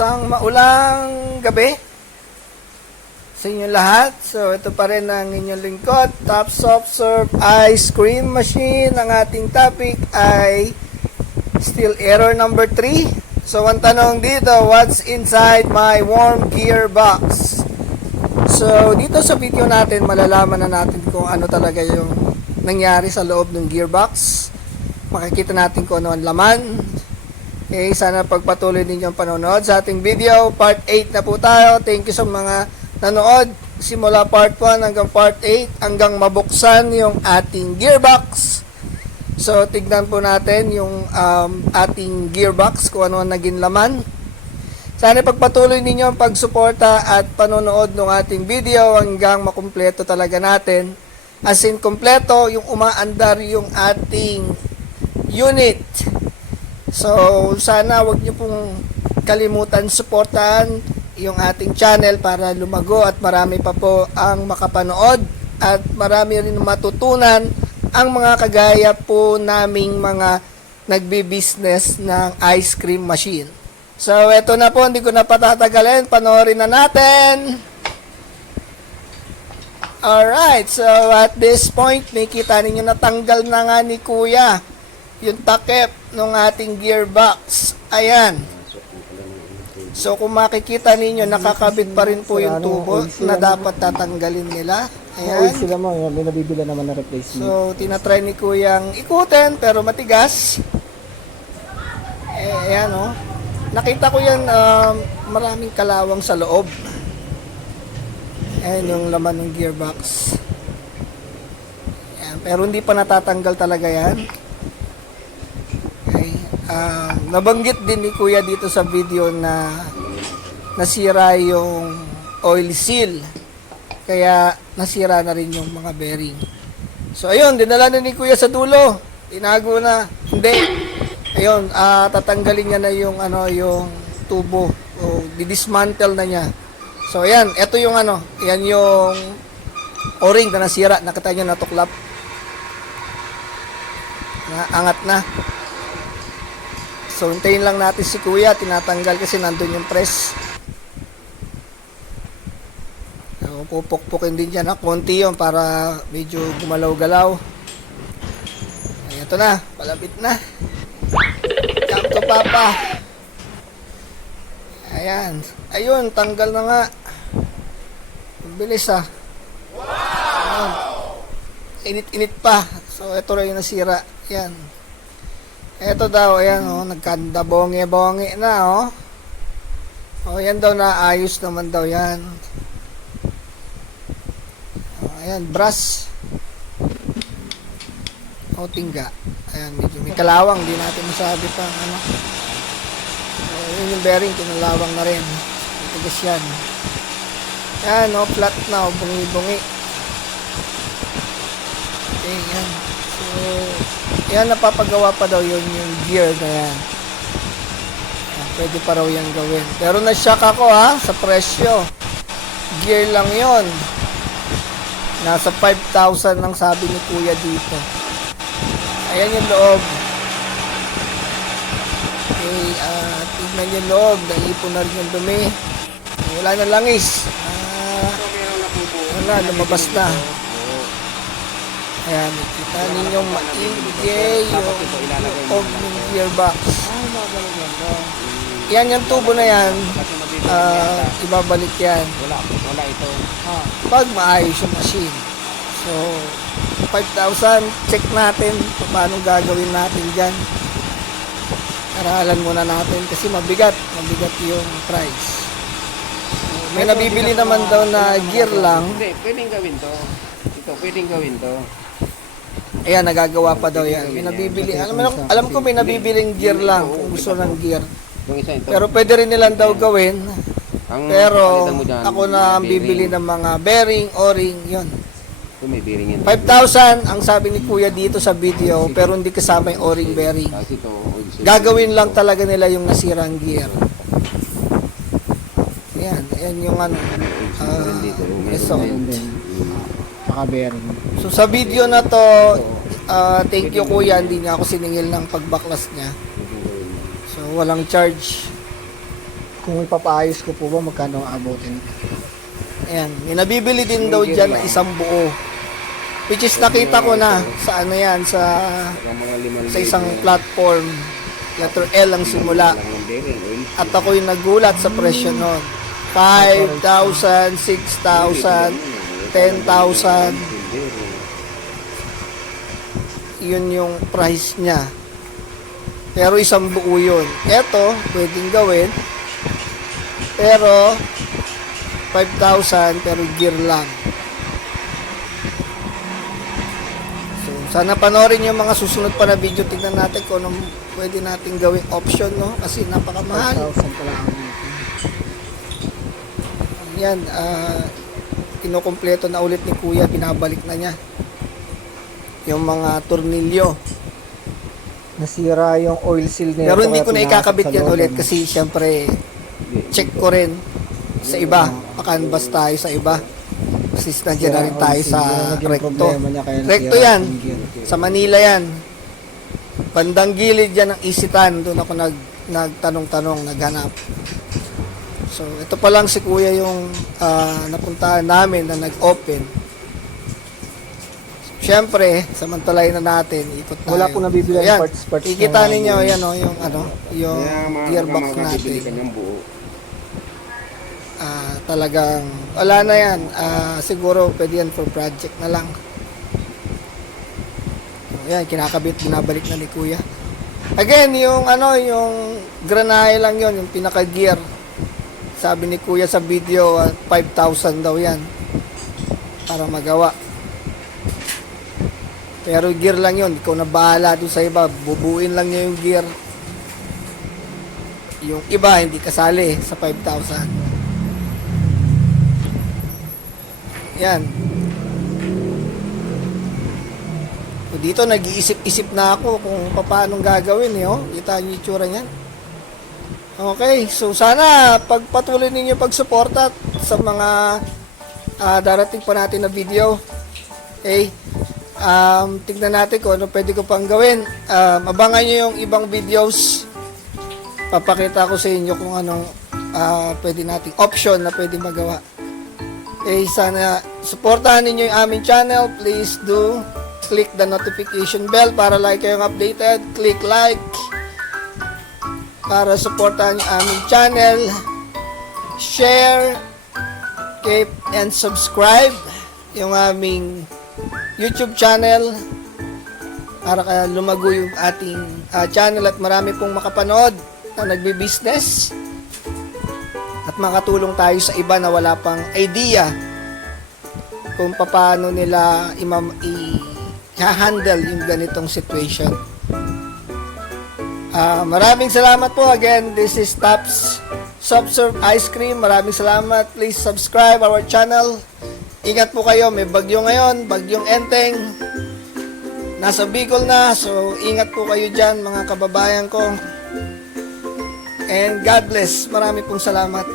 Isang maulang gabi sa inyo lahat. So, ito pa rin ang inyong lingkod, Top Soft Serve Ice Cream Machine. Ang ating topic ay still error number 3. So, ang tanong dito, what's inside my warm gearbox? So, dito sa video natin, malalaman na natin kung ano talaga yung nangyari sa loob ng gearbox. Makikita natin kung ano ang laman. Okay, sana pagpatuloy ninyong panonood sa ating video. Part 8 na po tayo. Thank you sa mga nanood. Simula part 1 hanggang part 8 hanggang mabuksan yung ating gearbox. So, tignan po natin yung ating gearbox kung ano ang naging laman. Sana pagpatuloy ninyo ang pagsuporta at panonood ng ating video hanggang makumpleto talaga natin. As in, kompleto yung umaandar yung ating unit. So, sana wag niyo pong kalimutan suportahan yung ating channel para lumago at marami pa po ang makapanood at marami rin matutunan ang mga kagaya po naming mga nagbi-business ng ice cream machine. So, eto na po, hindi ko na patatagalin. Panoorin na natin. Alright, so at this point, may kita ninyo natanggal na nga ni Kuya yung takip ng ating gearbox. Ayan. So, kung makikita ninyo, nakakabit pa rin po yung tubo na dapat tatanggalin nila. Ayan. Sila mo, may nabibila naman na replacement. So, tinatry ni Kuyang ikutin, pero matigas. Ayan, oh. Nakita ko yan, maraming kalawang sa loob. Ayan yung laman ng gearbox. Ayan, pero hindi pa natatanggal talaga yan. Okay. Nabanggit din ni Kuya dito sa video na nasira yung oil seal. Kaya nasira na rin yung mga bearing. So ayun, dinala na ni Kuya sa dulo. Tinago na. Hindi. Ayun, tatanggalin niya na yung yung tubo. O didismantle na niya. So ayan, ito yung yan yung o-ring na nasira. Nakita niyo natuklap. Angat na. So, hintayin lang natin si Kuya. Tinatanggal kasi nandun yung press. So, pupukpukin din dyan. Konti yun para medyo gumalaw-galaw. Ay, ito na. Palapit na. Come to Papa. Ayan. Ayun, tanggal na nga. Bilis Wow! Init-init pa. So, ito rin yung nasira. Ayan. Ito daw, ayan, nagkanda bonge-bonge na, yan daw, naayos naman daw yan. Ayan, brass. Tingga. Ayan, medyo may kalawang, di natin masabi pa, yun yung bearing, kinalawang na rin. Tigas yan. Ayan, flat na, bungi-bungi. Okay, yan. So, yan, napapagawa pa daw yun yung gear na yan. Pwede pa raw yan gawin. Pero na-shock ako sa presyo. Gear lang yon. Nasa 5,000 lang sabi ni Kuya dito. Ayan yung loob. Okay, tignan yung loob. Naipon na rin yung dumi. Wala na langis. Wala, lumabas na. Ayan, kita ninyong maigay yung loob ng gearbox. Yan yung tubo na yan, ibabalik yan. Wala ito. Pag maayos yung machine. So, 5,000, check natin paano gagawin natin dyan. Aralan muna natin kasi mabigat yung price. May nabibili naman daw na gear lang. Hindi, pwedeng gawin to. Ito, pwedeng gawin to. Ayan, nagagawa pa daw yan. May nabibili. Alam ko may nabibiling gear lang kung gusto ng gear. Pero pwede rin nilang daw gawin. Pero ako na ang bibili ng mga bearing, o-ring, yun. 5,000 ang sabi ni Kuya dito sa video, pero hindi kasama yung o-ring bearing. Gagawin lang talaga nila yung nasirang gear. Ayan, ayan yung result. Bearing. So sa video na to, thank you Kuya, hindi niya ako siningil ng pagbaklas niya. So walang charge. Kung ipapaayos ko po ba, magkano ang abutin? Ayan, may nabibili din daw dyan na isang buo. Which is nakita ko na sa ano yan, sa isang platform. Letter L ang simula. At ako'y nagulat sa presyo nun. 5,000, 6,000, 10,000. Yun yung price niya. Pero isang buo yun. Eto, pwedeng gawin. Pero 5,000 pero gear lang. So, sana panoorin yung mga susunod pa na video. Tignan natin kung anong pwede natin gawing option, no? Kasi napakamahal. 5,000 pala ang abutin. Yan, kinukumpleto na ulit ni Kuya, binabalik na niya. Yung mga tornilyo. Nasira yung oil seal nito. Pero hindi ko na kaya ikakabit pinasok sa yan loob, ulit ano. kasi syempre check ko rin sa iba. Pakanbas tayo sa iba. Kasi nandiyan na rin tayo sa recto. Recto yan. Sa Manila yan. Bandang gilid yan ng Isitan. Doon ako nagtanong-tanong, naghanap. So, ito pa lang si Kuya yung napuntahan namin na nag-open. Siyempre, samantalayin na natin, ikot tayo. Wala po nabibili So, yan. ng parts Ikita na- ninyo, yan o, yung yung gearbox natin. Talagang, wala na yan. Siguro, pwede yan for project na lang. Yan, kinakabit, binabalik na ni Kuya. Again, yung yung granahe lang yon, yung pinaka-gear. Sabi ni Kuya sa video, 5,000 daw yan para magawa. Pero gear lang yun, ikaw na bahala doon sa iba, bubuin lang niya yung gear. Yung iba, hindi kasali sa 5,000. Yan. So, dito, nag-iisip-isip na ako kung paano gagawin. Kita niyo yung itsura niyan. Okay, so sana pagpatuloy ninyo pagsuporta sa mga darating pa natin na video. Okay? Tignan natin kung ano pwede ko pang gawin. Abangan nyo yung ibang videos. Papakita ko sa inyo kung anong pwede nating option na pwede magawa. Okay, sana supportahan ninyo yung aming channel. Please do click the notification bell para like kayong updated. Click like para supportahan yung aming channel. Share, okay, and subscribe yung aming YouTube channel para lumago yung ating channel at marami pong makapanood na nagbi-business at makatulong tayo sa iba na wala pang idea kung paano nila i-handle yung ganitong situation. Maraming salamat po. Again, this is Tops Soft Serve Ice Cream. Maraming salamat. Please subscribe our channel. Ingat po kayo, may bagyo ngayon, bagyong Enteng. Nasa Bicol na, so ingat po kayo dyan mga kababayan ko. And God bless. Marami pong salamat.